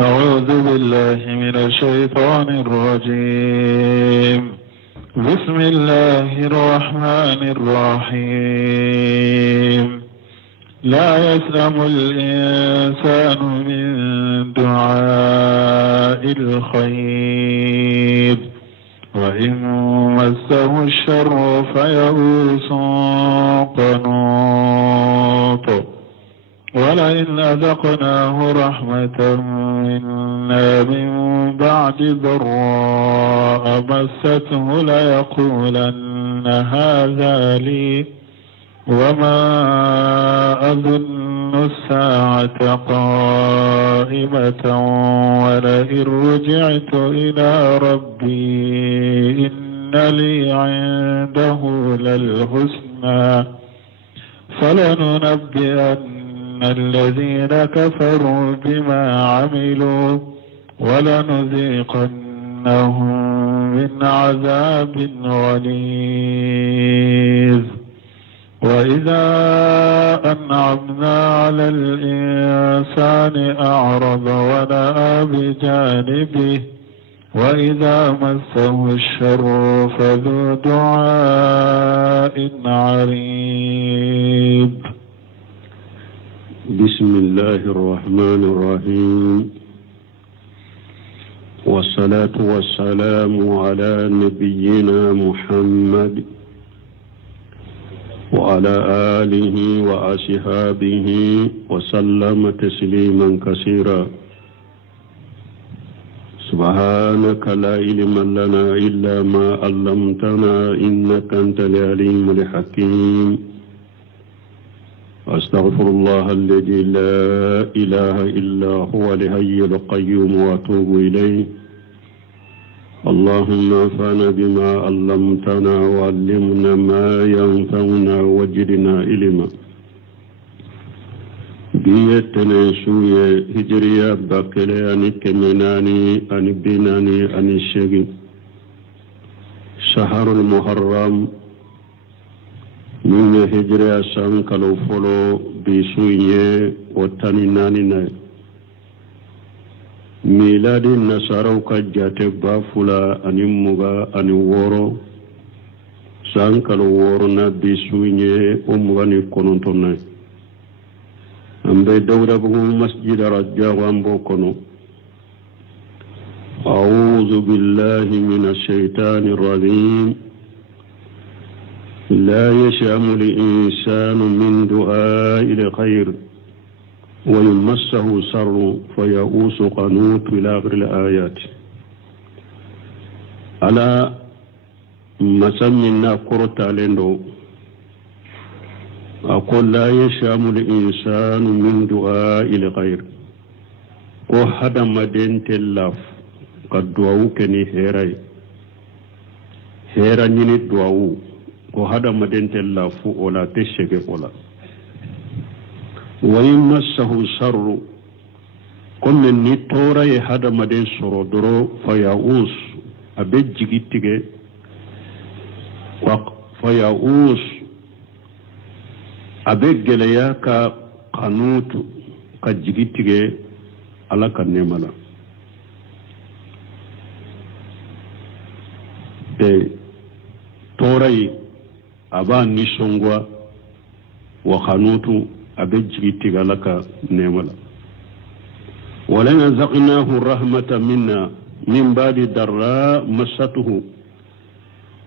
أعوذ بالله من الشيطان الرجيم. بسم الله الرحمن الرحيم. لا يسأم الإنسان من دعاء الخير وإن مسه الشر فيئوس قنوط ولئن أذقناه رحمة منا من بعد ضراء مسته ليقولن هذا لي وما أظن الساعة قائمة ولئن رجعت إلى ربي إن لي عنده للحسنى فلننبئن الذين كفروا بما عملوا ولنذيقنهم من عذاب غليظ. وإذا أنعمنا على الإنسان أعرض ونأى بجانبه وإذا مسه الشر فذو دعاء عريض. بسم الله الرحمن الرحيم، والصلاة والسلام على نبينا محمد وعلى آله وأصحابه وسلم تسليما كثيرا. سبحانك لا علم لنا إلا ما علمتنا إنك أنت العليم الحكيم. أستغفر الله الذي لا إله إلا هو الحي القيوم وأتوب إليه. اللهم انفعنا بما علمتنا وعلمنا ما ينفعنا وزدنا علما. بيتنا سوية هجرية باكلة أني كمناني أني بيناني أني شيخي شهر المحرم من هجرية سانكالو فلو بسوية وطاني ناني ناي ميلاد النصارى كجات بافولا أني موغا أني وورو سانكالو وورنا بسوية ومغاني كونونتوناي أمبي دورة بغو مسجد رجا وامبو كونو. أعوذ بالله من الشيطان الرجيم. لا يشأم الإنسان من دعاء الخير ويمسه شر فيئوس قنوط إلى آخر الآيات. على مسمينا قرط لندو أقول لا يشأم الإنسان من دعاء الخير وهذا مدين تلاف قد دعاو كني هيراي هيرا نيني دعاو وهذا مدين تلاف ولا تشك ولا وإن مسه شر كل نتوري هذا مدين سرودرو فيئوس أبجيتيك فيئوس abe geleya ka kanutu ka jigitige ala ka nemala torai aba nisongwa wa kanutu abe jigitige ala ka nemala wala nazaqnahu rahmatan minna min ba'di darra masatuhu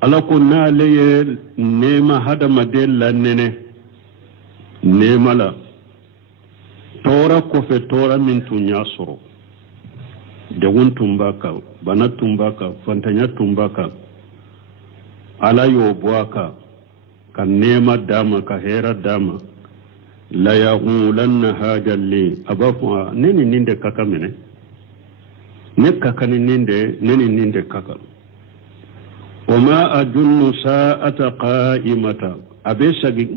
ala kunna leye nema hada madella nene nemala tora kofe tora min tunya soro degun tumbaka bana tumbaka fantanya tumbaka ala yo boaka ka nema dama ka hera dama la yaqulanna hada li abafu neni ninde kaka mene ne kaka neni ninde kaka wama adunnu sa'ata qa'imata abesagi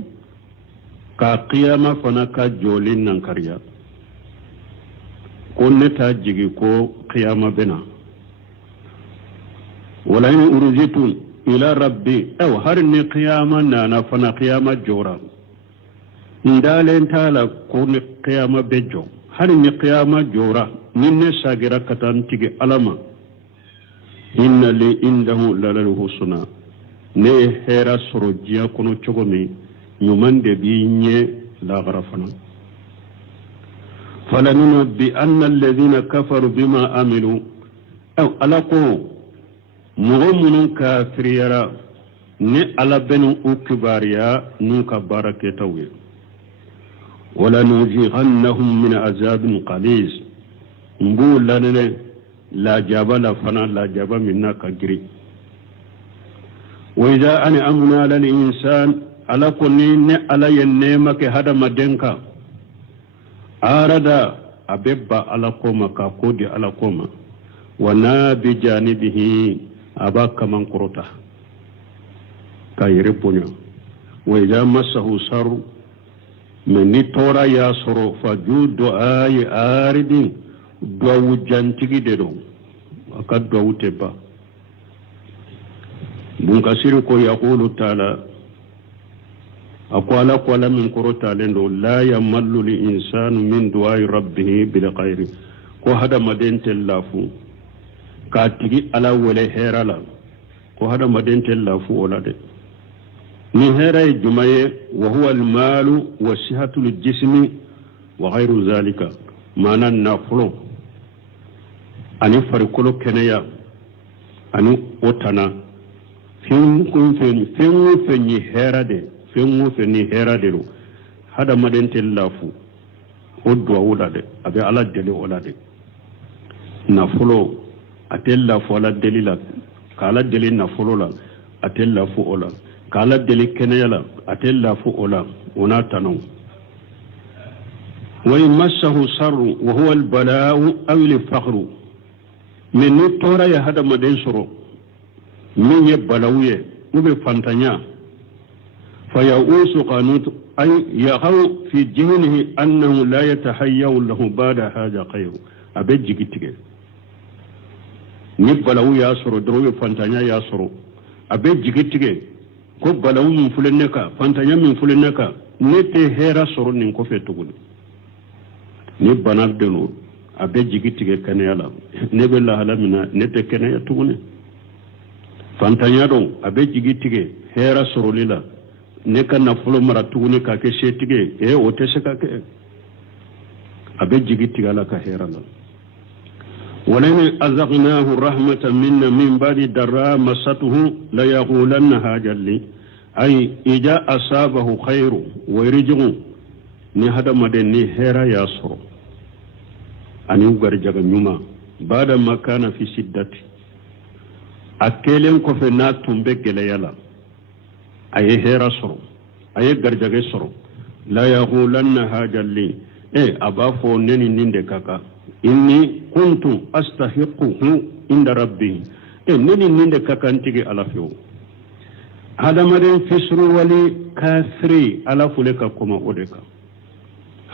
ka qiyama fana ka jolin nan kariya ko ne ta jigi ko qiyama bena wala in urjitu ila rabbi aw har ni qiyama nana fana qiyama jora ndalen tala ko ni qiyama bejo hari ni qiyama jora ninne sagira katan tigi alama inna li indahu lalal husna ne hera soro jiya kono chogomi nyumande bi nye la garafana falanunabbi anna alladhina kafaru bima amilu aw alaqu mu'minun kafiriyara ne ala benu ukbariya nuka barake tawil wala nuzighannahum min azabin qalis mbu lanene la jabala fana la jaba minna kagiri wa idha an'amna lil insan ala kunni ne ala yennema ke hada madenka arada abebba ala koma ka kodi ala koma wana bi janibihi abaka man kurota kayire ponyo wa idha massahu saru men ni tora ya soro fajudu ay aridin do jantigi de do aka do teba bun kasiri ko yaqulu ta'ala akwala kwala min kurota lendo la yamallu li insanu min du'ai rabbih bil khair ko hada madente lafu ka tigi ala wala herala ko hada madente lafu wala de ni hera jumaye wa huwa al malu wa sihhatu al jismi wa ghayru zalika mana naflo ani farikolo keneya ani otana fin ni hera de fengu feni hera de hada madente lafu odwa wala de abe ala dele wala de naflo atella fo ala delila kala dele naflo la atella fo ola kala dele kenela atella fo ola ona tanu wa yamassahu sarru wa huwa al-bala'u aw al-fakhru min tora ya hada maden soro min ye balawye ube fantanya فيؤوس قانوت أي يغو في جهنه أنه لا يتحيو له بعد هذا خير أبي جيكتك نبلو ياسرو درو فانتانيا ياسرو أبي جيكتك كو بلو من فلنكا فانتانيا من فلنكا نتي هيرا سرو ننكو في تقول نبنال دنو أبي جيكتك كنيالا نبلا هلمنا نتي كنيا تقول فانتانيا دون أبي جيكتك هيرا سرو للا ne ka nafolo mara tuguni ka ke setige o te se ka ke abe jigi tigala ka hera la ولئن أذقناه رحمة منا من بعد ضراء مسته ليقولن هذا لي أي إذا أصابه خير ويرجع نهدا مدني هيرا ياسر أن يغرجع نيوما بعد ما كان في شدة أكلم كفنات تنبغ يلا أي هيرا سرو أي غرجع سرو لا يقولن هذا لي أبافو نني نندكاكا إني كنت أستحقه عند ربي نني نندكاكا نتيجي على فيو هذا مدين فسر ولي كافري على فلك كما أودكا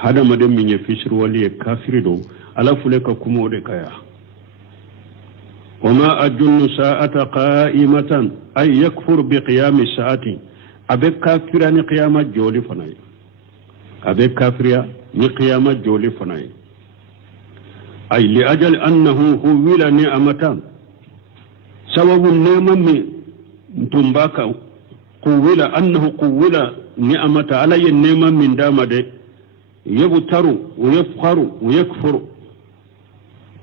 هذا مدين من فسر ولي كافري دو على فلك كما أودكا يا وما أجن ساعة قائمة أي يكفر بقيام الساعة أبك كافرا نقيام جولي فناي أبك كافرا نقيام جولي فناي أي لأجل أنه هو نعمة سبب النعمة من تنباك قول أنه قول نعمة علي النعمة من دامد يبتر ويفخر ويكفر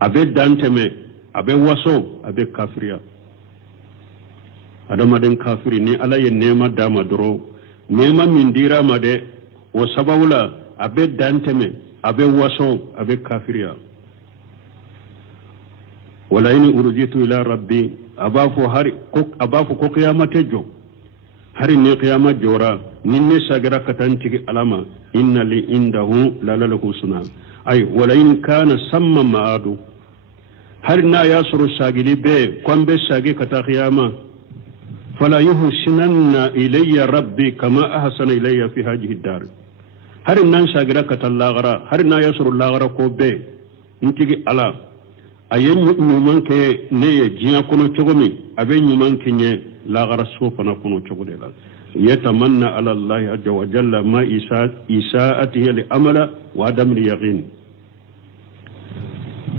أبك دانتمي abe waso abe kafiriya adamaden kafiri ni ala ye nema dama doro nema min dira ma de o sabawula abe danteme abe waso abe kafiriya wala in urjitu ila rabbi abafu ko qiyamate jo hari ni qiyama jora ninne sagara katantigi alama inna li indahu lalal husna ay wala in kana samma maadu har na ya suru sagili be kwambe sagi kata qiyama fala yuhsinanna ilayya rabbi kama ahsana ilayya fi hadhihi dar har nan sagira kata lagara har na ya suru lagara ko be ntigi ala ayen nyuman ke ne ye jiya kono chogomi abe nyuman ke nye lagara so fana kono chogode la yatamanna ala allah azza wa jalla ma isaatihi li amala wa adam li yaqin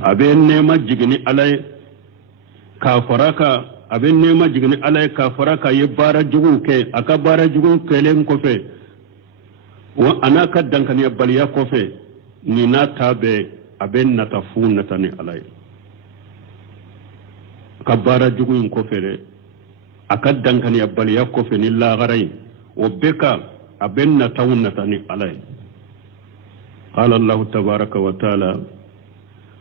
abin nema jigini alai kafaraka abin nema jigini alai kafaraka yi bara jugu ke aka bara jugu kelen kofe wa anaka dankani baliya kofe ni na tabe abin na tafu na tani alai ka bara jugu kofe de aka dankani baliya kofe ni lagarai o beka abin na tawun na tani alai قال الله تبارك وتعالى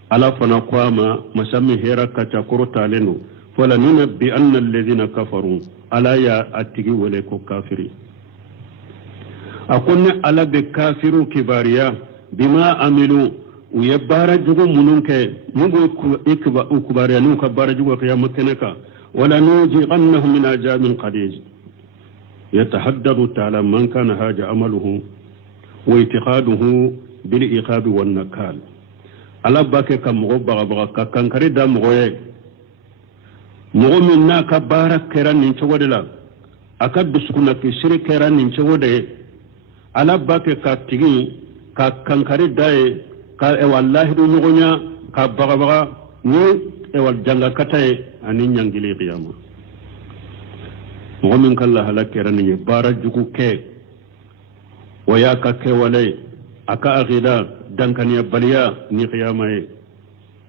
ala fana kwama masami hera kacha kurta lenu fala nunabbi'anna alladhina kafaru ala ya atigi wale ko kafiri akunne ala be kafiru kibariya bima amilu uyabara jugo mununke mugo ikbariya nu kabara jugo kiyama keneka wala nuji'annahum min ajabin qadij yatahaddaru ta'ala man kana haja amaluhu wa itiqaduhu bil iqab wan nakal ala bake ka mogo baga ka kankari da mogo ye mogo min na ka baara kɛra nin cogo de la a ka dusukuna kisiri kɛra nin cogo de ye ala bake ka tigi ka kankari da ye ka ewa lahidu ɲɔgɔnya ka bagabaga ni ewa jangakata ye ani ɲangili qiyama mogo min ka lahala kɛra nin ye baara jugu kɛ o y'a ka kɛwale a ka aqida dankaniya baliya ni qiyama ye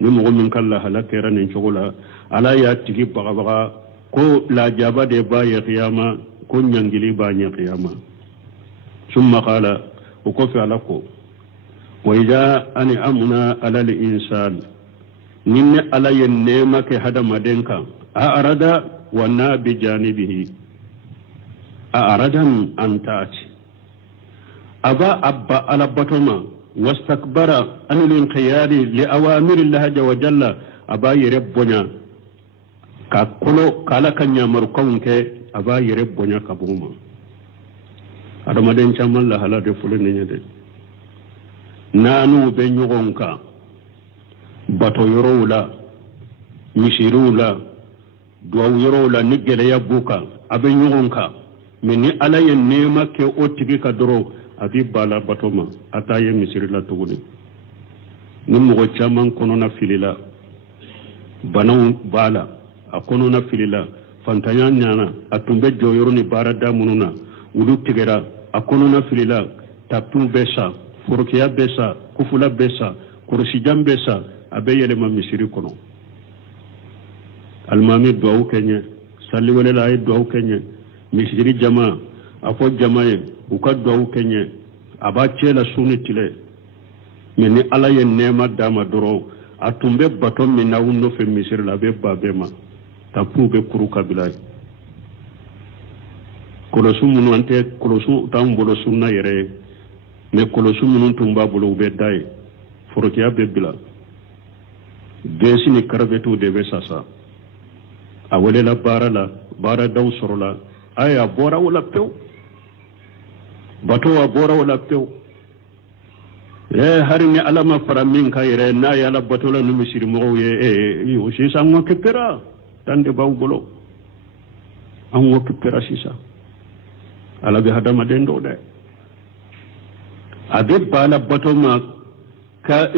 ni mogo min ka lahala kɛra nin cogo la ala y'a tigi bagabaga ko lajaba de b'a ye qiyama ko ɲangili b'a ɲɛ qiyama summa qala o kɔfɛ ala ko wa idha an'amna ala al-insan ni ne ala ye nɛɛma kɛ hadamaden kan a arada wa na bi janibihi a aradan an ta'ati aba abba ala batoma واستكبر عن الانقياد لأوامر الله عز وجل أبا يربنا كاكولو كالا كنيا مركونك أبا يربنا كبوما هذا ما دين شمال الله لا دفلن يده نانو بنيغونك باتو يرولا مشيرولا دواو يرولا نجل يبوكا أبي نيغونك مني على ينيما كي أوتيكي كدرو abi bala batoma ataye misiri la tuguni ni mogo caman kɔnɔna filila banaw bala a kɔnɔna filila fantanya ɲana a tun bɛ jɔyɔrɔ ni baarada minnu na olu tigɛra a kɔnɔna filila tapiw bɛ sa forokiya bɛ sa kufula bɛ sa kɔrɔsijan bɛ sa a bɛ yɛlɛma misiri kɔnɔ alimami duwawu kɛ ɲɛ saliwɛlɛla a ye duwawu kɛ ɲɛ misiri jama a fɔ jama ye u ka duwawu kɛ ɲɛ a b'a cɛ la su ni tile mɛ ni ala ye nɛɛma d'a ma dɔrɔn a tun bɛ bato min na u nɔfɛ misiri la a bɛ ba bɛɛ ma tapiw bɛ kuru kabila ye kɔlɔsi minnu an tɛ kɔlɔsi t'an bolo sunna yɛrɛ ye mɛ kɔlɔsi minnu tun b'a bolo u bɛ da ye forokiya bɛ bila gɛnsi ni karabɛtiw de bɛ sasa a welela baara la baaradaw sɔrɔla a bɔra o la pewu bato a bɔra o la pewu hari ni ala ma fara min ka yɛrɛ n'a ye ala bato la ni misirimɔgɔw ye o sisan an kɛpera tan de b'aw bolo an kɛpera sisan ala bɛ hadamaden dɔw dɛ a bɛ ba la bato ma k'a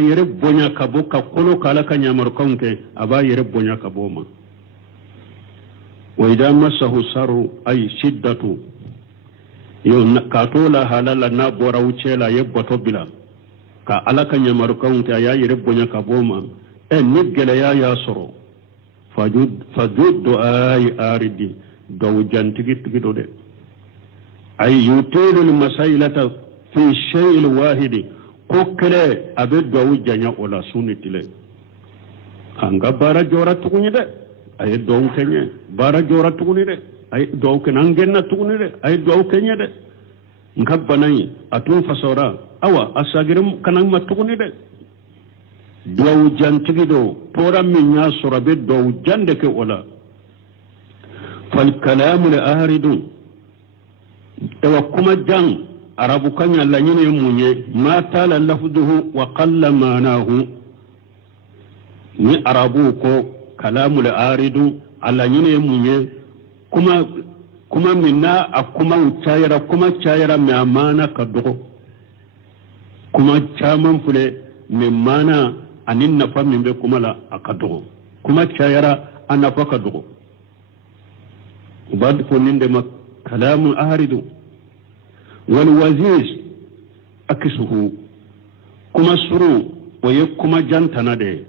yɛrɛ bonya ka bɔ ka kolo k'ala ka ɲamarikaw kɛ a b'a yɛrɛ bonya ka bɔ o ma wa idha massahu saru ay shiddatu yo ka to la halala na bora wuce la ye boto bila ka ala ka ɲamarikaw kɛ a y'a yɛrɛ bonya ka bɔ o ma ni gɛlɛya y'a sɔrɔ fajud du'ai aridi dɔw jantigi tigi do de ay yutilu al-masailata fi shay'in wahidi ko kɛlɛ a bɛ dɔw janya o la su ni tile an ka baara jɔra tuguni dɛ a ye dɔw kɛ ɲɛ baara jɔra tuguni dɛ a ye dɔw kɛ an gɛnna tuguni dɛ a ye dɔw kɛ ɲɛ dɛ n ka bana in a tun fasora awa a sagire kana ma tuguni dɛ dɔw jantigi do tora min y'a sɔrɔ a bɛ dɔw jan de kɛ o la fal kalamu al-aridu ewa kuma jan arabu kan ya laɲini ye mun ye ma tala lafduhu wa qalla manahu ni arabu ko kalamul aridu a laɲini ye mun ye kuma min na a kumaw cayara mai amana ka dɔgɔ kuma caman filɛ min mana anin nafa min be kuma la akadogo kuma cayara anafa kadogo ubad foninde ma kalamun ahridu wal waziz akisuhu kuma suru waye kuma jantana de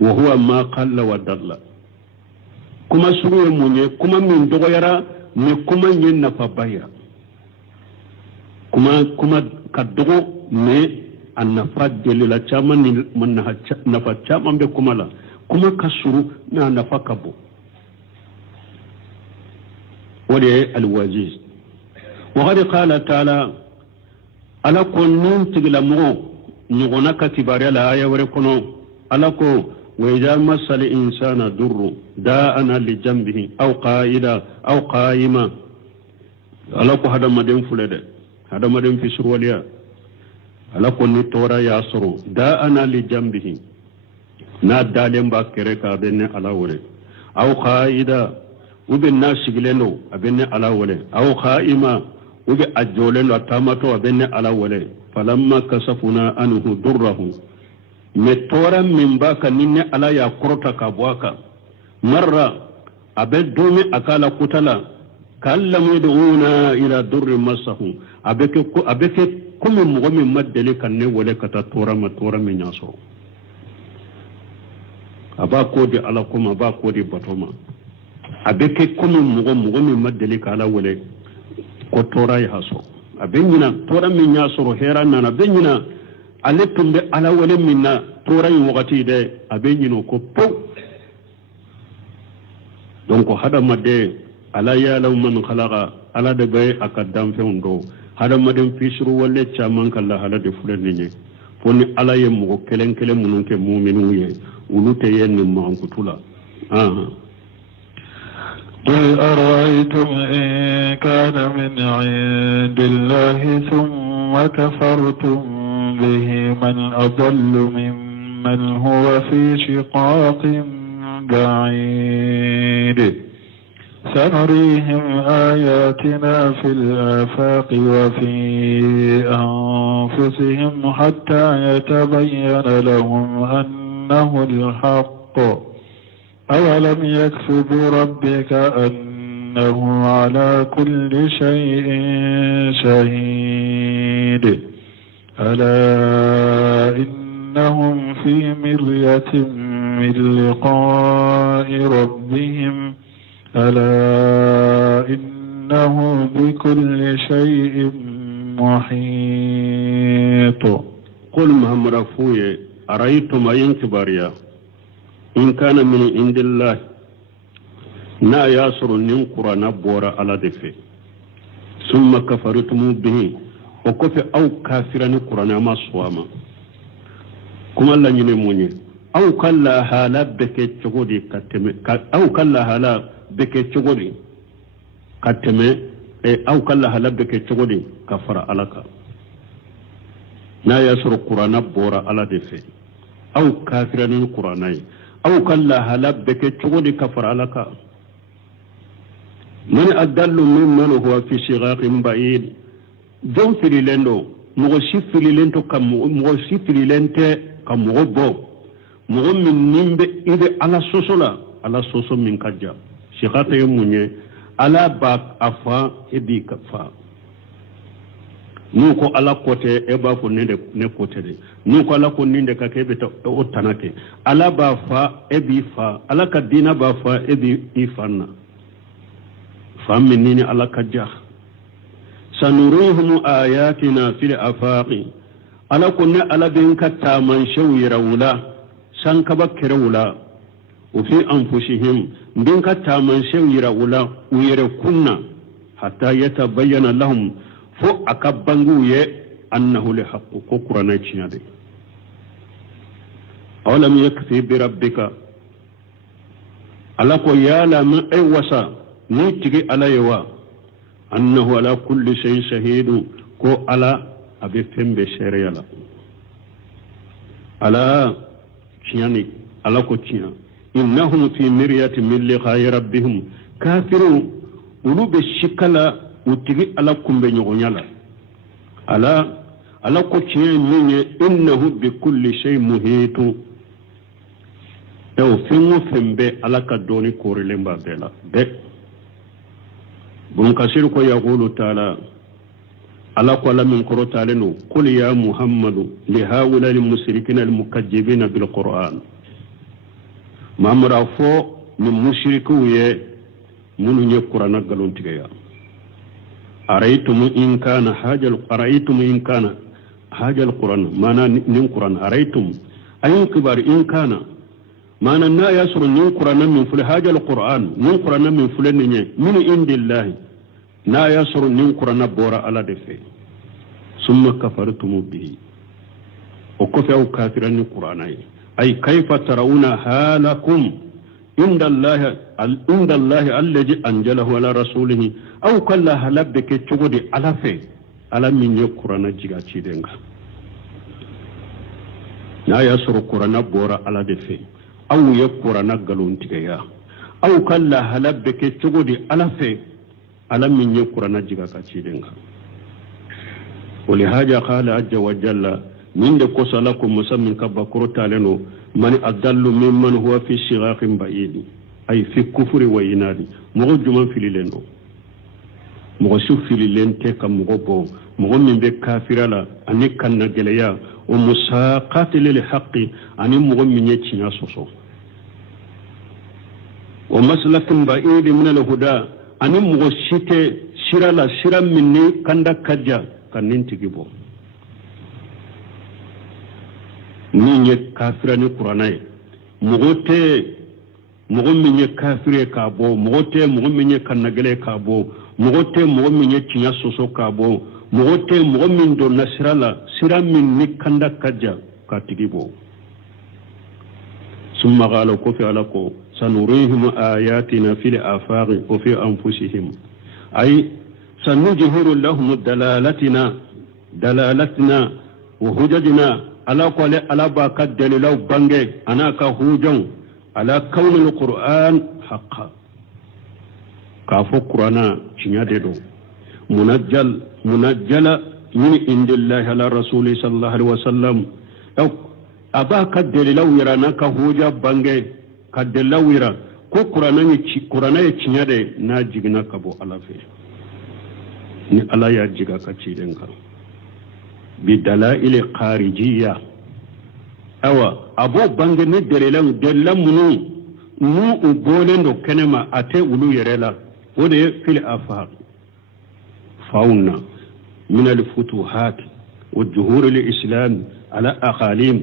wa huwa ma qalla wa dalla kuma suru munye kuma min dogoyara me kuma yin nafa bayra kuma kadogo me annafa delila chama ni manna nafa chama be kuma la kuma kasuru na nafa kabo wade alwaziz wa qad qala ta'ala ala kunnun tiglamu nyugona katibare la aya wore kono ala ko wa idha masal insana durru da'ana li janbihi aw qa'ida aw qa'ima ala ko hada maden fulede hada maden fi surwaliya ala ko ni tora ya soro da'ana li janbihi na dalen ba kere ka benne ala wore aw qa'ida ube na shigileno abenne ala wole aw qa'ima ube ajoleno atamato abenne ala wole falamma kasafuna anhu durrahu metora min baka ninne ala ya korota ka bwaka marra abedumi akala kutala kallamu duuna ila durri masahu abeke kumi mugomi maddeli kanne wole kata tora min yaso aba kodi ala kuma aba kodi batoma abeke kumi mugomi maddeli kala wole ko tora ya haso abenyina tora min yasoro hera nana benyina ale tumbe ala wole minna tora yin wakati de abenyino ko po donc hada madde ala ya law man khalaqa ala de bay akadam fe ndo hada madem fisru wolle chaman kala hala de fulenni foni ala ye mo kelen munun ke mu'minu ye ulute yen ni mankutula قل أرأيتم إن كان من عند الله ثم كفرتم به من أضل ممن هو في شقاق بعيد سنريهم آياتنا في الآفاق وفي أنفسهم حتى يتبين لهم أنه الحق أولم يكف بربك أنه على كل شيء شهيد ألا إنهم في مرية من لقاء ربهم ألا إنه بكل شيء محيط قل محمد فوي أرأيتم أين كباريا إن كان من عند الله نا ياسر نين قرآن بورا على دفه ثم كفرتم به وكفي أو كافران قرآن ما سواما كما الله ينموني أو كلا هالا بكي تشغودي أو كلا هالا بكي تشغودي كتمي أو كلا هالا بكي تشغودي كفر علىك نا ياسر قرآن بورا على دفه أو كافران قرآن أو كلا هلا بك تقولي كفر لك من أدل ممن هو في شغاق بعيد دون في لندو مغشي في لندو مغشي في لندو كمغبو مغمن نمب إذا على سوسو من كجا شغاق يموني على باك أفا إبي كفا nuko ala kote eba fo ne kote de nuko ala ko ninde ka kebe to o tanake ala ba fa ebi fa ala ka dina ba fa ebi ifanna fammi nini ala ka jah sanuruhum ayatina fil afaqi ala kunna ala bin katta man shawira wula san ka bakira wula wa fi anfusihim bin katta man shawira wula uyere kunna hatta yatabayyana lahum fo akabbangu ye annahu li haqqu ko qur'ana ciyade awalam yakfi bi rabbika ala ko yala man ay wasa ni tigi ala yawa annahu ala kulli shay shahidu ko ala abe fembe shariyala ala ciyani ala ko ciya innahum fi miryatin min liqa'i rabbihim kafirun ulube shikala utigi ala kumbe nyogonyala ala ala ko tiye minye innahu bi kulli shay muhitu fengo fembe ala ka doni korilemba bela be bun kasir ko yaqulu taala ala ko la min qoro talenu qul ya muhammadu li haula al mushrikin al mukazzibin bil qur'an mamra fo ni mushriku ye munu nye qur'ana galon tigaya araytum in kana hajal qur'an mana nin qur'an araytum ayin kibar in kana mana na yasru nin qur'ana min ful hajal qur'an nin qur'ana min ful ne min indillahi na yasru nin qur'ana bora ala defe summa kafartum bihi o ko fa kafiran qur'ana ay kayfa tarawuna halakum inda allahi allazi anjalahu ala rasulihi aw kalla halabbe ke cogodi ala fe ala min ye qur'ana jiga ci denga na yasru qur'ana bora ala defe aw ye qur'ana galon tigaya aw kalla halabbe ke cogodi ala fe ala min ye qur'ana jiga ka ci denga ولهذا قال عز وجل من دكوس لكم مسمى كبكرو تالنو من أضل ممن هو في شغاق بعيد أي في كفر وإناد مغو جمان في ليلنو مغو شوف في ليلن تيكا مغو بو مغو من بك كافر لا أني كان نجليا ومساقات للحق أني مغو من يتشنا سوسو ومسلك بعيد من الهدى أني مغو شتى شرالا شرا مني كندا كجا kanin tigibo ninye kafira ni qur'anai mogote mogo minye kafire ka bo mogote mogo minye kanagele ka bo mogote mogo minye tinya soso ka bo mogote mogo min do nasrala sira min ni kanda kaja ka tigibo summa qala ko fi alako sanurihim ayatina fil afaqi wa fi anfusihim ay سنجهر لهم دلالتنا وهججنا على قول على باك الدليل بانجي أنا كهوجن على كون القرآن حقا كافو قرآن شنيادو منجل من عند الله على رسول صلى الله عليه وسلم أو أباك الدليل ويرانا كهوجا بانجي كدليل ويرا كو قرآن شنيادي ناجينا كبو على فيه ni ala ya jiga ka ci denka bi dalail kharijiyya awa abo bange ne delelan munu mu ubole ndo kenema ate ulu yerela wode fil afaq fauna min al futuhat wa juhur al islam ala aqalim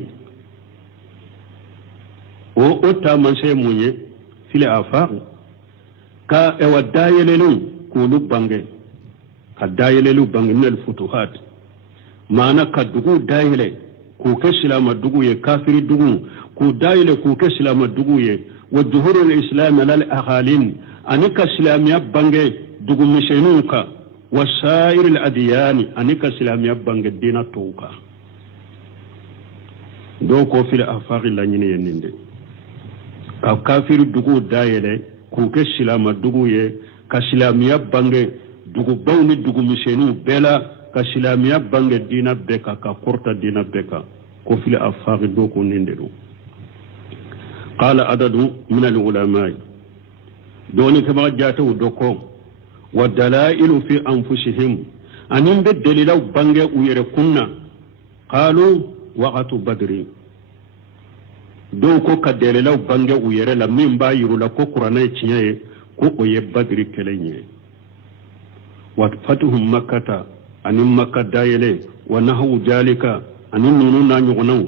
o ta man se munye fil afaq ka e wadayelelu ko lu bange kadayelelu banginal futuhat mana kadugu dayele ku ke silama dugu ye kafiri dugu ku dayele ku ke silama dugu ye wa duhurul islam lal aghalin anika silamiya bange dugu mishenuka wa sairil adiyani anika silamiya bange dina tuka do ko fil afaqi la nyine yeninde ka kafiri dugu dayele ku ke silama dugu ye ka silamiya bange dugu bawni dugu misenu bela ka silamiya bange dina beka ka korta dina beka ko fil afaq do ko nindelu qala adadu min al ulama doni kama jatu doko wa dalailu fi anfusihim anin be dalilaw bange uyere kunna qalu waqtu badri do ko ka dalilaw bange uyere la min ba yirula ko qur'ana ciye ko oye badri kelenye وفتهم مكة أن مكة دايلة ونحو ذلك أن نونو نانيغنو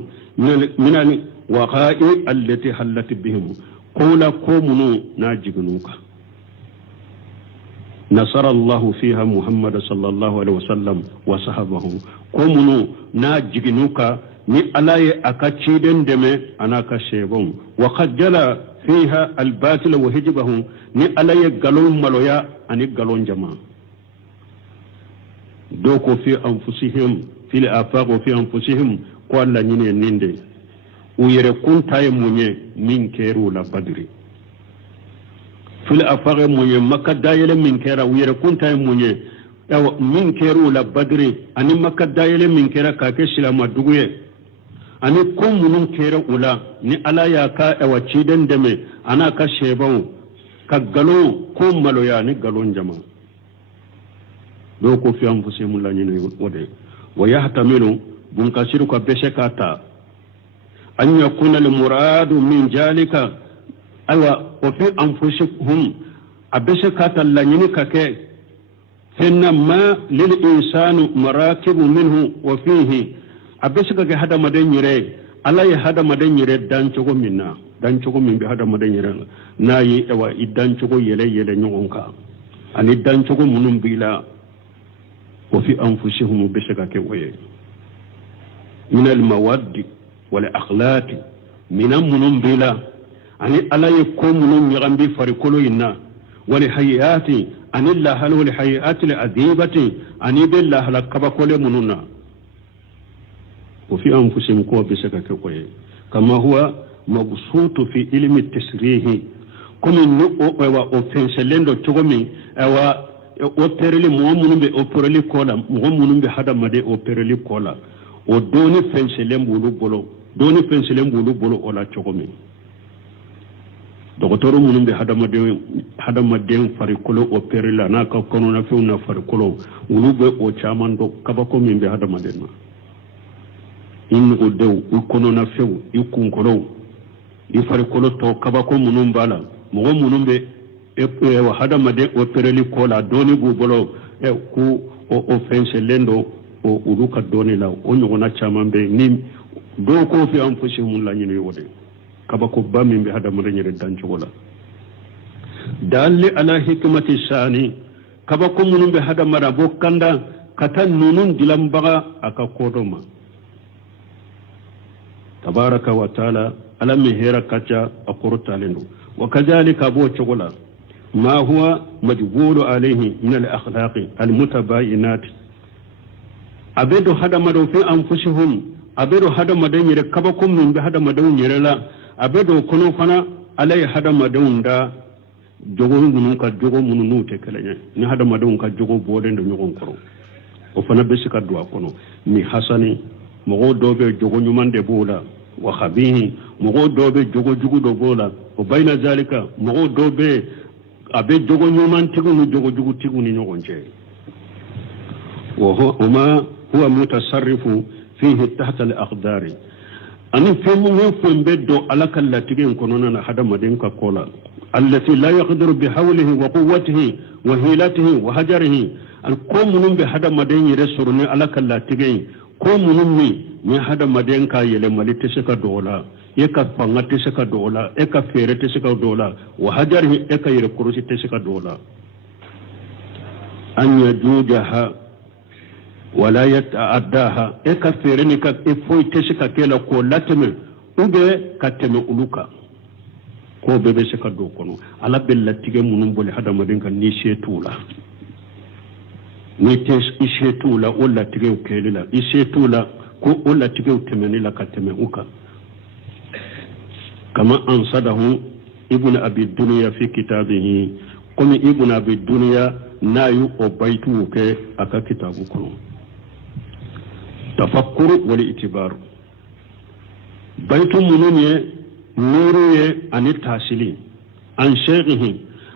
من الوقائع التي حلت بهم قولا قومنو ناجغنوك نصر الله فيها محمد صلى الله عليه وسلم وصحبه قومنو ناجغنوك ni alaye akachiden deme anaka shebon wa khajjala fiha albatil wa hijbahu ni alaye galon maloya ani galon jamaa doko fi anfusihim fil afaq wa fi anfusihim ko alla nyine ninde u yere kuntaye munye min keru la badri fil afaq munye makka dayele min kera u yere kuntaye munye ewa min keru la badri ani makka dayele min kera ka ke silama duguye ani ko munun kera ula ni ala ya ka ewa ciden deme ana ka shebawo ka galo ko maloya ni galon jama do ko fi anfusihim la nyine wode wa yahtamilu bun kasiru ka beshekata an yakuna al muradu min jalika aywa wa fi anfusihim abeshekata la nyine ka ke فإنما للإنسان مراكب منه وفيه أبسك هذا مدن يري على هذا مدن يري دانشو منا دانشو من بهذا مدن يري ناي أو إدانشو يلي نيونكا أن إدانشو منهم بلا وفي أنفسهم بسك كوي من المواد والأخلاق من منهم بلا أن على يكون منهم يغنبي فريقلو إنا ولحيات أن الله له الحياة الأديبة أن بالله لكبا كل مننا وفي أنفسهم قوة بسكة كوي كما هو مبسوط في علم التسريه كم نقو وفنسلين دو تغمي وپرلي مؤمن بأوپرلي كولا مؤمن بحدا مدي أوپرلي كولا ودوني فنسلين بولو بولو أولا تغمي dokotoro munun be hadamaden farikolo opere la na ka kono na few na farikolo ulube o chaman do kabako min be hadamaden ma in o dew u kono na few i kunkolo i farikolo to kabako munun bala mo munun be wa hadamaden opere li kola doni bu bolo ku o fense lendo o uluka doni la o nyona chaman be ni do ko fi am fushi mun la nyine wode kabako ba min bi hada mare nyere danci wala dalli ala hikmati shani kabako munun bi hada mara bo kanda katan nunun dilambaga aka kodoma tabaraka wa taala ala mihira kacha akurta lendo wa kadhalika bo chogola ma huwa majbulu alayhi min al akhlaq al mutabayinat abedo hada mado fi anfusihum abedo hada madanyere kabako mun bi hada madanyere la abedo kono fana alay hada madawun da jogo ngun ka jogo mununu te kelenya ni hada madawun ka jogo bode ndo nyogon koro o fana be sika do kono mi hasani mogo dobe jogo nyumande bola wa khabihi mogo dobe jogo jugu do bola o bayna zalika mogo dobe abe jogo nyumante ko jogo jugu tigu ni nyogon je wa huwa mutasarrifu fihi tahta al aqdari أنا فهم بدو على كل تجين كوننا هذا مدين كقولا التي لا يقدر بحوله وقوته وهيلته وهجره الكون من بهذا مدين يرسلني على كل تجين كون من هذا مدين كايل مالي تسكا دولا يكا فانا تسكا دولا يكا فير تسكا دولا وهجره يكا يركروسي تسكا دولا أن يجوجها wala yata'addaha ka fereni ka foi teshika kela ko latme ube kateme uluka ko bebe se ka do kono ala bella tige munum bole hada madin kan ni shetula ni tes ishetula wala tige kelila ishetula ko wala tige temeni la kateme uka kama ansadahu ibn abi dunya fi kitabihi kumi ibn abi dunya nayu o baytu ke aka kitabu kono تفكر والاعتبار بيت منوني نوري عن التحصيل عن شيخه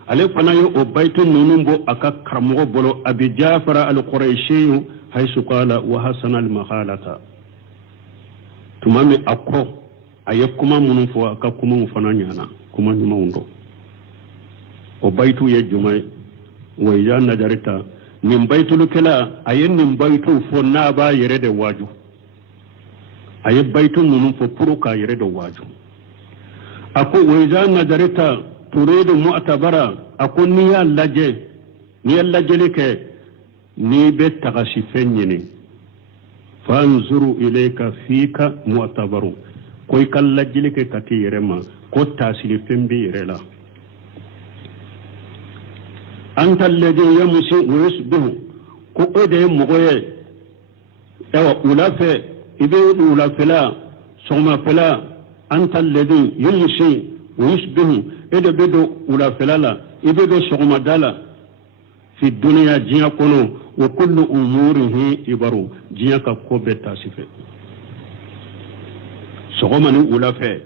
عليه فنايو بيت منونبو أكا كرمو بلو أبي جعفر القريشي حيث قال وحسن المخالة تمامي أكو أيكما منونفو أكا كما مفنانيانا كما نموندو وبيت يجمعي وإذا نجرتا min baytul kala ayen min baytu fo na ba yere de waju aye baytu nunun fo puruka yere de waju ako wayza nadarita turidu mu'tabara ako niya laje leke ni be tagasi fenyini fanzuru ilayka fika mu'tabaru koy kal laje leke kati yere ma ko tasili fembi yere la أنت الذي يمشي ويصبح كؤدي مغوي أو أولافة إذا أولافلا ثم فلا أنت الذي يمشي ويصبح إذا بدو أولافلا إذا بدو ثم دالا fi dunya jinya kono wa kullu umurihi ibaru jinya ka ko be tasife sogoma ni ulafe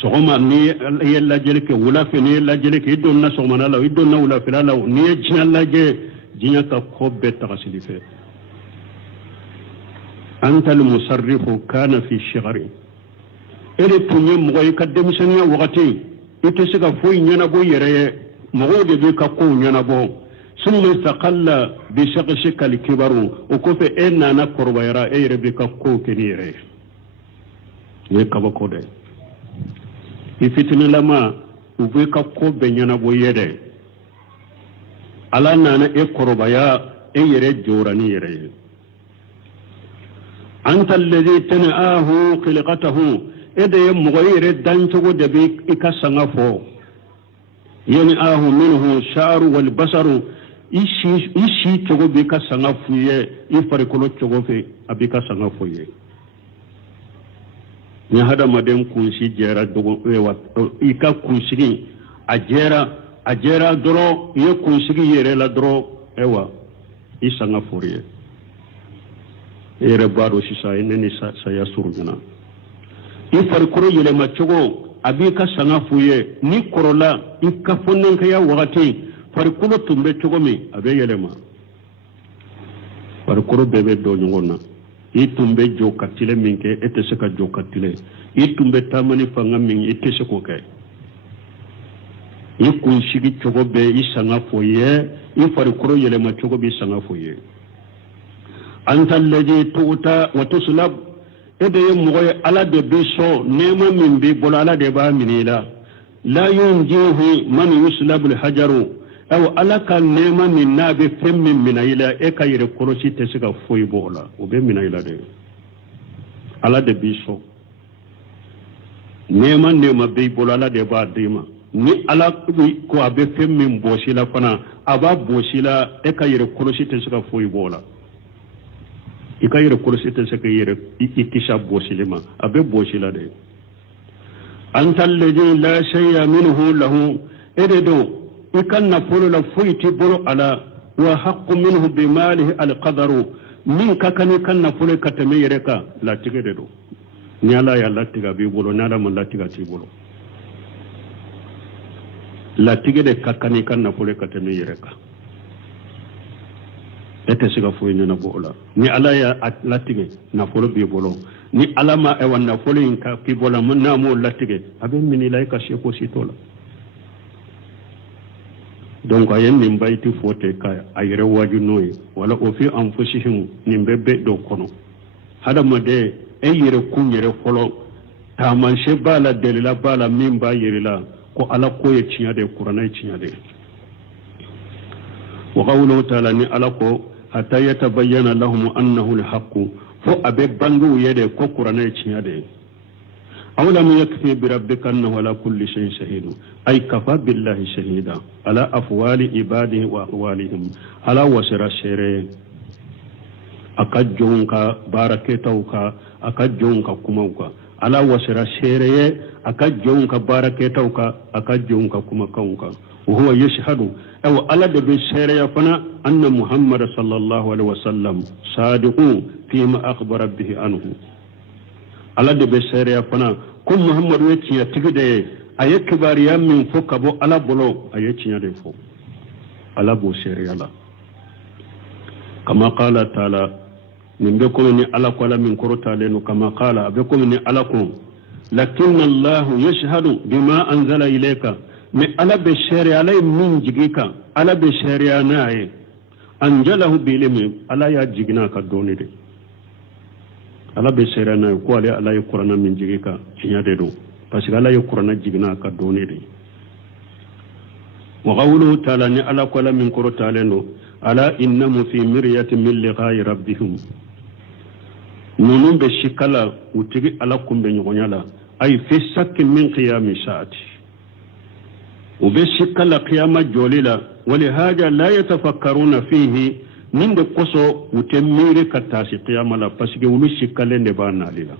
sogoma ni yella jeleke ulafe ni yella jeleke idonna sogoma na la idonna ulafe la ni jinya la je jinya ka ko be tasilife anta al musarrifu kana fi shighari ere tunye moy ka demisaniya wakati ite siga foyi nyana bo yere mogo de be ka ko nyana bo summa taqalla bi shaqshika al kibaru o ko fe enna na korbayara e yere be ka ko kenire ne kaba ko de ifitini lama u be ka ko be nyana bo yede ala nana e korbaya e yere jorani yere anta alladhi tanaahu khilqatahu ede mogoyere dancogo de be ikasanga fo yani ahu minhu sha'ru wal basaru ishi cogo be kasanga fuye ifarikolo cogo fe abika sanga fuye ni hada maden kunshi jera dogo ewa ika kunshigi ajera doro ye kunshigi yere la doro ewa isanga fuye ere baro sisa ineni sa ya surjana ifarikolo yele macogo abika sanga fuye ni korola ikafonnen kaya wakati farikolo tumbe cogo mi abe yelema farikolo bebe do nyongona itumbe jo katile minke etese ka jo katile itumbe tamani fanga min etese ko kay ikunshigi cogo be isanga fuye ifarikolo yelema cogo bi sanga fuye anta alladhi tu'ta wa tuslab ede ye mogoye ala de be so nema min be bolo ala de ba minila la yunjihi man yuslabu alhajaru aw ala ka nema min na be fem min minayila e ka yere korosi te siga foyi bola o be minayila de ala de be so nema be bolo ala de ba dema ni ala ko abe fem min bosila fana aba bosila e ka yere korosi te siga foyi bola ikayere kurusite seke yere ikisha bosilima abe bosila de anta alladhi la shay'a minhu lahu ededo ikanna polo la fuiti bolo ala wa haqqu minhu bi malihi al qadaru min kakani kanna polo katame yere ka la tigede do nyala ya latiga bi bolo nala mo latiga ti bolo la tigede kakani kanna polo katame yere ka ete siga foyi na bola ni ala ya latige na folo bi bolo ni ala ma e wanna folo in ka ki bola mun na mo latige abe mini lay ka sheko sitola donc ayen min bayti fote ka ayre waju noy wala o fi anfusihim ni bebbe do kono hada made e yere kunyere folo ta man she bala delila bala min ba yirila ko ala ko ye cinya de qur'ana cinya de wa qawluhu ta'ala ni ala ko hatta yatabayyana lahum annahu alhaq fo abe bangu yede ko qur'ana cinyade awlam yakfi bi rabbika annahu ala kulli shay'in shahid ay kafa billahi shahida ala afwali ibadihi wa ahwalihim ala wasira shere akajjonka baraketauka akajjonka kumauka ala wasira shere akajjonka baraketauka akajjonka kuma kaunka وهو يشهد أو على بشهر فنا أن محمد صلى الله عليه وسلم صادق فيما أخبر به عنه على بشهر فنا كم محمد ويتي تجد أي كبار من فوق أبو على بلو أي تيجي فوق على بشهر الله كما قال تعالى من بكم إني على قال من كرت علينا كما قال بكم إني علىكم لكن الله يشهد بما أنزل إليك mais ala be sharia alay min jigika ala be sharia nae anjalahu bilimi ala ya jigna ka doni de ala be sharia nae ko ala ya qur'ana min jigika cinya de do parce que ala ya qur'ana jigna ka doni de wa qawluhu ta'ala ni ala ko la min qur'an ta'ala no ala innamu fi miryatin min liqa'i rabbihim nunum be shikala utigi ala kumbe nyonyala ay fi sakkin min qiyami sa'ati وبشك القيامة جوليلا ولهذا لا يتفكرون فيه من قصو وتمير كتاسي قيامة لا بسكي ولشك لنبانا للا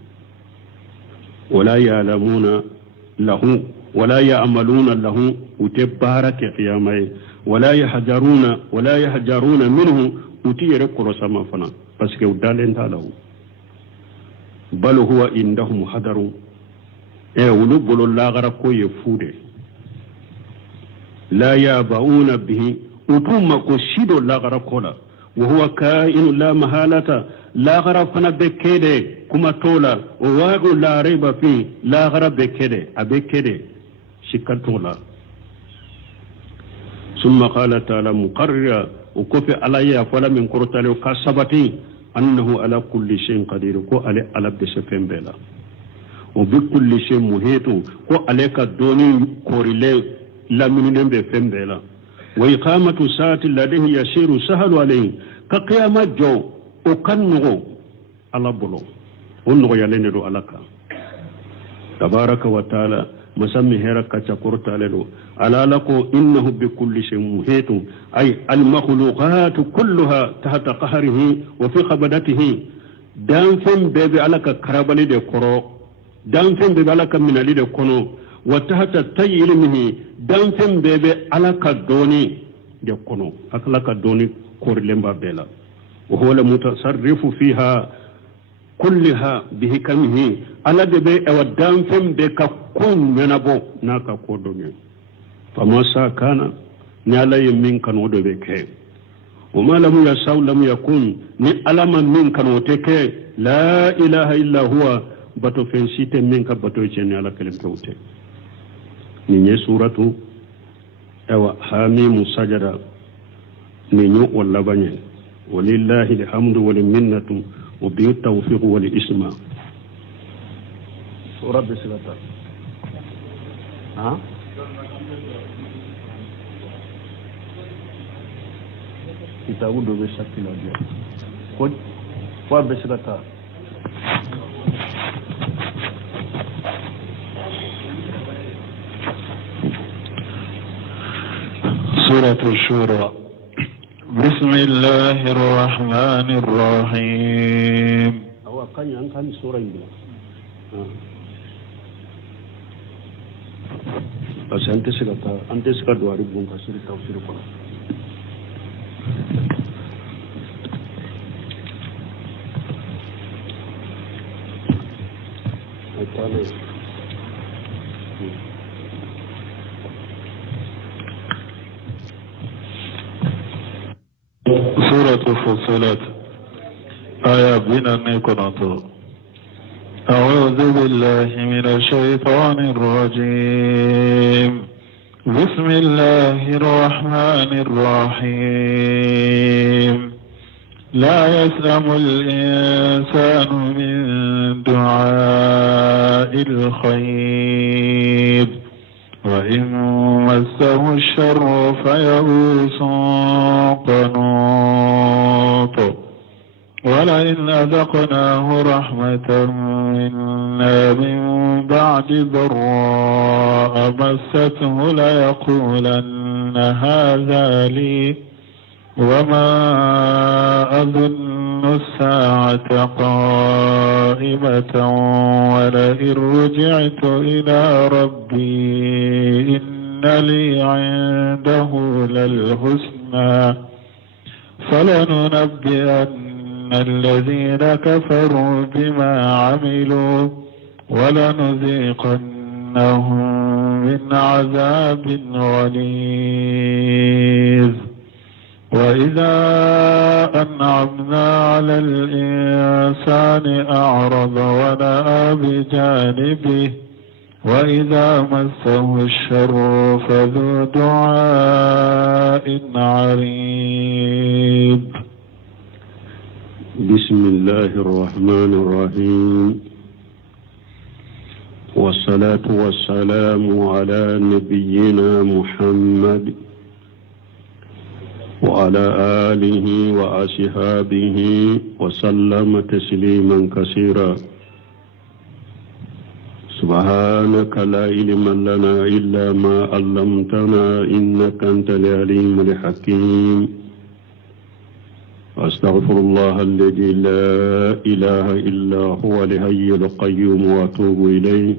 ولا يعلمون له ولا يعملون له وتبارك قيامه ولا يهجرون منه وتيرك رسما فنا بس كودالين له بل هو عندهم حذر ولبل لا غرق يفوده لا يابعون به وتم كشيد لا غرق وهو كائن لا محالة لا غرب فنا بكده كما تولا وواغ لا ريب فيه لا غرب بكده أبكده شكتولا ثم قال تعالى مقرر وكفي علي فلا من قرطالي وكسبتي أنه على كل شيء قدير كو على بسفين بلا وبكل شيء مهيت كو عليك دوني كوريلي لا من بفين بلا وإقامة ساعة الذي يسير سهل عليه كقيامة جو وكنغو على بلو ونغو يلينرو علىك تبارك وتعالى مسمي هيرك تقول تعالى على لكو إنه بكل شيء محيط أي المخلوقات كلها تحت قهره وفي قبضته دانفن بيبي علىك كرابلي دي كرو دانفن بيبي علىك من علي دي كنو وتحت تيلمه دانفن بيبي علىك دوني دي كنو أكلك دوني كورلمبا بيلا وهو المتصرف فيها كلها بحكمه على دبي أودان فم بككون منابو ناكا كودوني فما كان نالا يمين كان ودبك وما لم يساو لم يكون ني علم من كان وتك لا إله إلا هو باتو فنسيت منك باتو جني على كلمة توتي ني سورة أو حاميم سجدة نيو ولا بني ولله الحمد والمنة وبه التوفيق والإسماء سورة بسلطة كتاب دو بشكل أبيض قد بسلطة سورة الشورى بسم الله الرحمن الرحيم أو كان سورة بس أنت سكت دواري بون كسر توفير كنا سورة فصلت آية بنا نيكوناتو أعوذ بالله من الشيطان الرجيم بسم الله الرحمن الرحيم لا يسأم الإنسان من دعاء الخير وإن مسه الشر فيئوس قنوط ولئن أذقناه رحمة منا من بعد ضراء مسته ليقولن هذا لي وما أظن الساعة قائمة ولئن رجعت إلى ربي إن لي عنده للحسنى فلننبئن الذين كفروا بما عملوا ولنذيقنهم من عذاب غليظ وإذا أنعمنا على الإنسان أعرض ونأى بجانبه وإذا مسه الشر فذو دعاء عريض بسم الله الرحمن الرحيم والصلاة والسلام على نبينا محمد وعلى آله وأصحابه وسلم تسليما كثيرا سبحانك لا علم لنا إلا ما علمتنا إنك أنت العليم الحكيم أستغفر الله الذي لا إله إلا هو الحي القيوم وأتوب إليه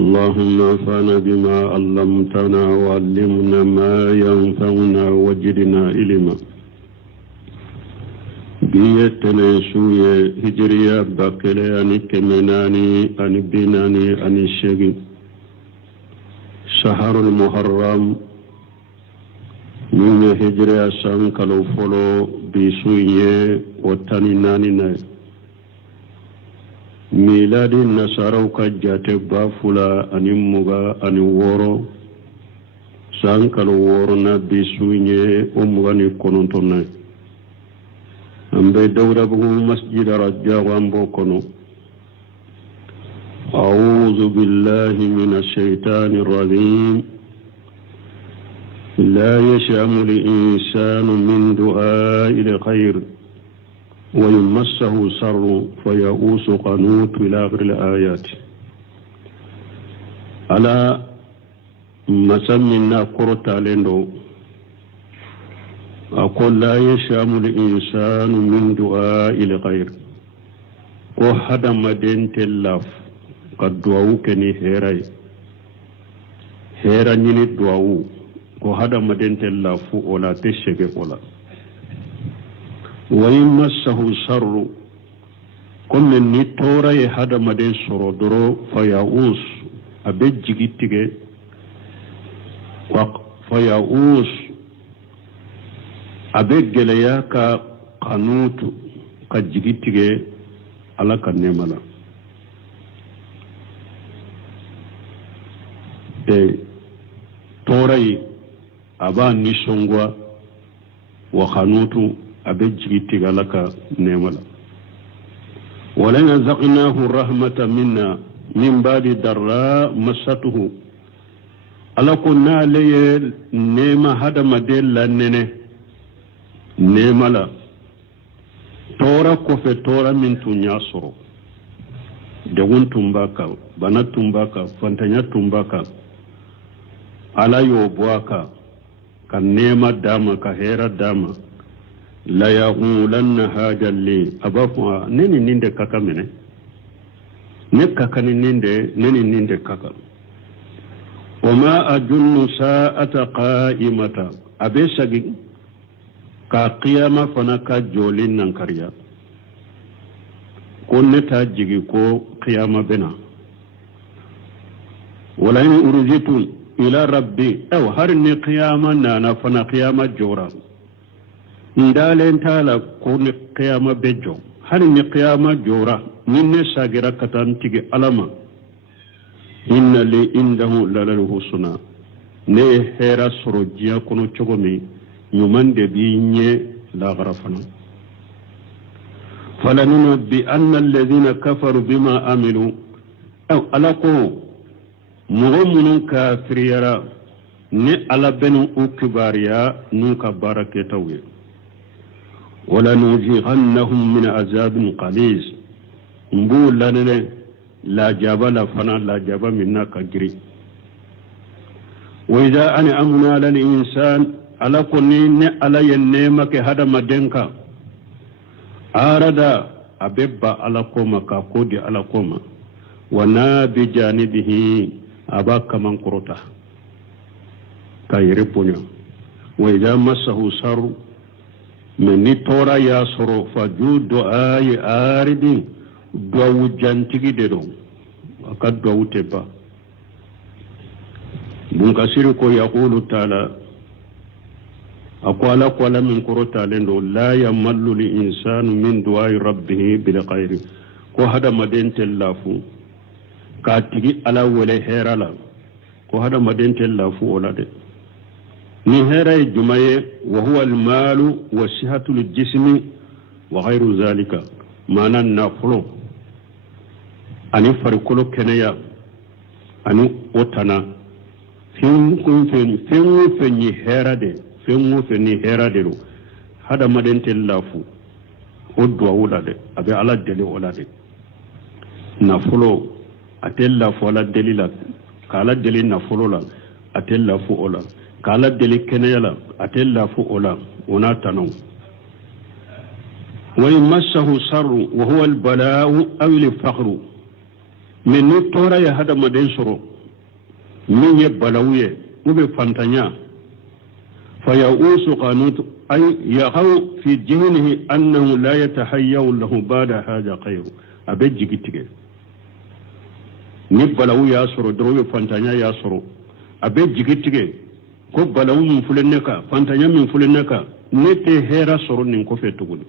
اللهم انفعنا بما علمتنا وعلمنا ما ينفعنا وزدنا علما بيتنا سوية هجرية بكلي أني كمناني أني بناني أني شغي شهر المحرم من هجرية سانكالو فلو بسوية وطاني ناني ناي ميلاد النصارى كجاتي بافولا أني مغا أني وورو سانكالو وورنا بسوية ومغاني كونونتوناي أمبي دورة مسجد رجاء وأمبوكونو أعوذ بالله من الشيطان الرجيم لا يشأم الإنسان من دعاء الخير ويمسه شر فيئوس قنوط إلى آخر الآيات على مسمينا قرطة لندو أقول لا يشأم الإنسان من دعاء الخير وهذا مدين تلاف قد دعوه كني هيراي نيني دعوه وهذا مدين تلاف ولا تشك ولا ويمسه شر كم نتورا هذا مدين سرودرو فيئوس أبجيتيجي فيئوس abe geleya ka kanutu ka jigitige ala ka nemala de torai aba nisongwa wa kanutu abe jigitige ala ka nemala wala yazaqnahu rahmatan minna min ba'di darra masatuhu ala kunna leye nema hada madella nene nemala tora kofe tora min tunya soro degun tumbaka bana tumbaka fantanya tumbaka ala yo boaka ka nema dama ka hera dama la yaqulanna hada li abafa neni ninde kaka mene ne kaka ninde kaka wama ajunnu sa'ata qa'imata abesagi ka qiyama fana ka jolin nan kariya ko ne ta jigi ko qiyama bena wala in urjitu ila rabbi aw har ni qiyama nana fana qiyama jora ndalen tala ko ni qiyama bejo har ni qiyama jora ninne sagira katan tigi alama inna li indahu lalal husna ne hera sorojiya kono chogomi ñuman de bi ñe la garafana falanunabbi'anna alladhina kafaru bima amilu aw alako mu'minun kafiriyara ni ala benu ukbariya nun ka barake tawye wala nuzighannahum min azabin qalis mbu lanene la jabala fana la jaba minna kagiri wa idha an'amna lil insan ala koni ne ala yennema ke hada madenka arada abebba ala koma ka kodi ala koma wana bi janibihi abaka man kurota kayre punyo wa idha massahu saru min tora ya soro fajudu ay aridi do jantigi de do akad do uteba bun kasiru ko yaqulu ta'ala أقول قال من كرتا لندو لا يمل الإنسان من دعاء ربه بالخير وهذا مدين تلافو كاتيجي على ولا هيرالا وهذا مدين تلافو ولا ده نهاية الجمعة وهو المال وصحة الجسم وغير ذلك معنى النفلو أن يفرقلو كنيا أن أتنا فين هيرا ده fengo feni hera de lo hada madente lafu odwa wala de abe ala dele wala de na fulo atella fu ala delila kala dele na fulo la atella fu ola kala dele kenela atella fu ola ona tanu wa yamassahu sarru wa huwa al bala'u aw al faqru mais ni tora ya hada maden soro min ye balawye ube fantanya fa ya'usu qanut ay yaqaw fi jihnihi annahu la yatahayyu lahu ba'da haja khayr abe jigitige ni balawu ya soro drobe fantanya ya soro abe jigitige ko balawu mun fulenneka fantanya min fulenneka nete hera soro nin ko fetuguni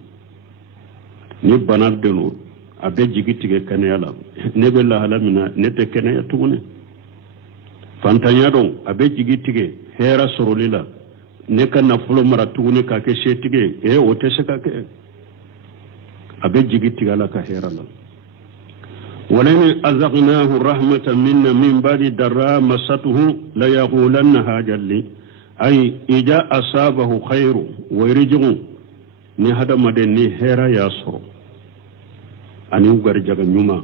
ni banar deno abe jigitige kanela nebe la halamina nete kenaya tuguni fantanya don abe jigitige hera soro lila ne ka nafulo mara tuguni ka ke shetige wote se ka ke abe jigitige la ka hera la ولئن أذقناه رحمة منا من بعد ضراء مسته ليقولن هذا لي أي إذا أصابه خير ويرجع نهدا مدني هيرا ياسر أن يغير جغ نيوما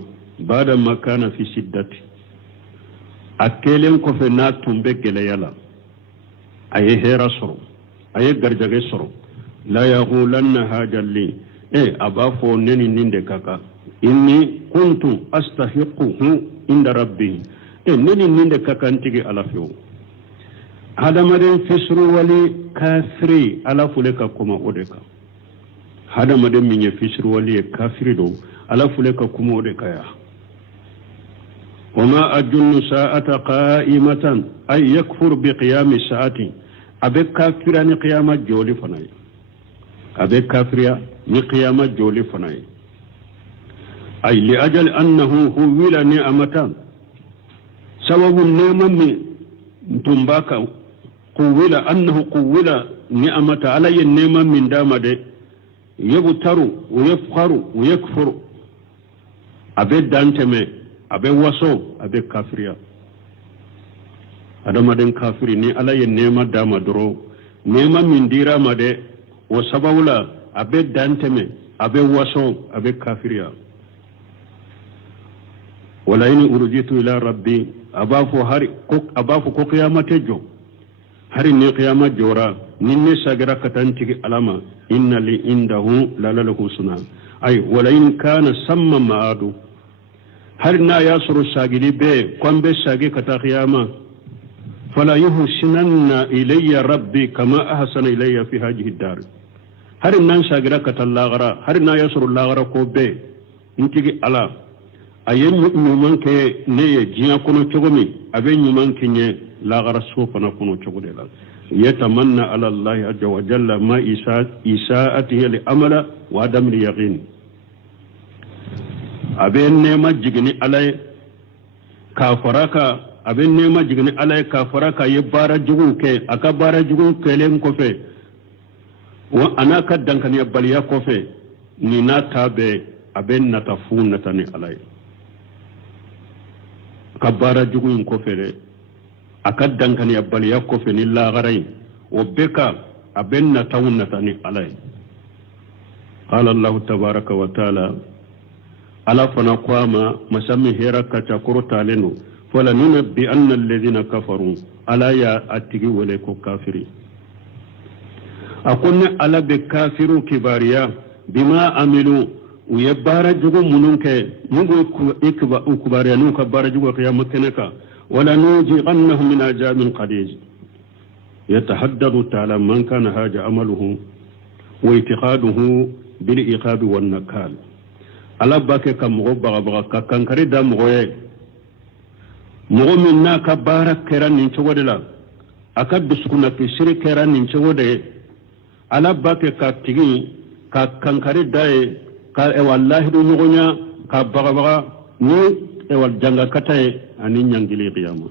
بعد ما كان في شدة أكلم كفنا تنبك ليلا أي هيرا سر أي غير جغ سر لا يقولن هذا لي أبافو نني نندكاكا inni kuntu astahiquhu inda rabbi nini ninde kakantigi ala fiyo hadamaden fisru wali kafiri ala fuleka kuma odeka hadamaden minye fisru wali kafiri do ala fuleka kuma odeka ya wama ajunnu sa'ata qa'imatan ay yakfur bi qiyami sa'ati abe kafira ni qiyama joli fanay abe kafira ni qiyama joli fanay أي لأجل أنه هول نعمتان سبب النعمة من تنباك قول أنه قول نعمة علي النعمة من دامد يبتر ويفخر ويكفر أبي دانتمي أبي وصو أبي كافريا هذا مدن كافري ني علي النعمة دامدرو نعمة من ديرا مدى وسبب لا أبي دانتمي أبي وصو أبي كافريا ولئن أرجيت إلى ربي أبافو كو قيامة جو هاري ني قيامة جورا نيني ساغرا كتانتي علامة إن لي عنده لله سنا أي ولئن كان سم معادو هاري نا ياسر ساغلي بي كون بي ساغي كتا قيامة فلا يحسنن إلي ربي كما أحسن إلي في هذه الدار هاري نان ساغرا كتا لاغرا هاري نا ياسر لاغرا كو بي نتيجي على ayen nyuman ke ne jiya kono chogomi abe nyuman ke nye lagara sofana kono chogode la yatamanna ala allah azza wa jalla ma isaatihi li amala wa adam li yaqin abe ne ma jigini alay kafaraka abe ne ma jigini alay kafaraka ye bara jugu ke aka bara jugu kelen ko fe wa anaka dankan ya baliya ko fe ni na tabe abe natafun natani alay kabara jugun ko fere akaddan kan ya bal yakko fe ni la garay o beka abenna tawna tani alay qala allah tabaaraka wa taala ala fana qama masami hiraka ta kurta lenu fala nunabbi anna alladhina kafaru ala ya atigi wala ko kafiri akunna ala be kafiru kibariya bima amilu ويبارا جوغو منونك نغو اكبا اكباريا نوكا بارا جوغو قيامة كنكا ولا نوجغنهم من عذاب قدير يتحدث تعالى من كان هذا عمله واعتقاده بالإيقاب والنكال على باكي كمغو بغا كانكري دا مغوي مغو مننا كبارا كيران ننشو ودلا أكاد بسكونا في شري كيران ننشو ودلا على باكي كاكتغي كانكري داي ka e wallahi do nyogonya ka baga ni e wal janga kataye ani nyangili qiyama